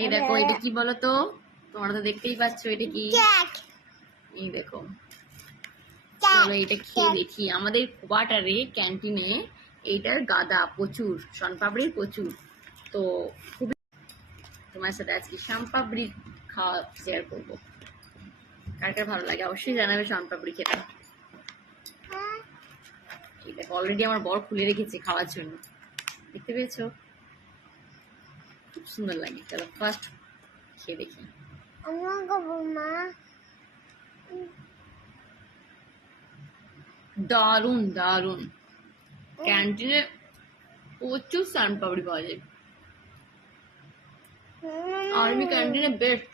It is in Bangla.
এই দেখো এটা কি বলো তো, তোমরা তো দেখতেই পাচ্ছ এটা কি। এই দেখো, চলো এটা খেয়ে দেখি। আমাদের কোয়ার্টারে ক্যান্টিনে এইটার গাদা প্রচুর, শনপাপড়ির প্রচুর। তো খুবই তোমার সাথে আজকে শনপাপড়ি খাওয়া শেয়ার করবো। কার কার ভালো লাগে অবশ্যই জানাবে শনপাপড়ি খেতে। এই দেখো অলরেডি আমার বর খুলে রেখেছে খাওয়ার জন্য, দেখতে পেয়েছো? খুব সুন্দর লাগে। চলো ফার্স্ট খেয়ে দেখি। দারুন দারুন, ক্যান্টিনে প্রচুর শনপাপড়ি পাওয়া যায়। আর্মি ক্যান্টিনে বেস্ট।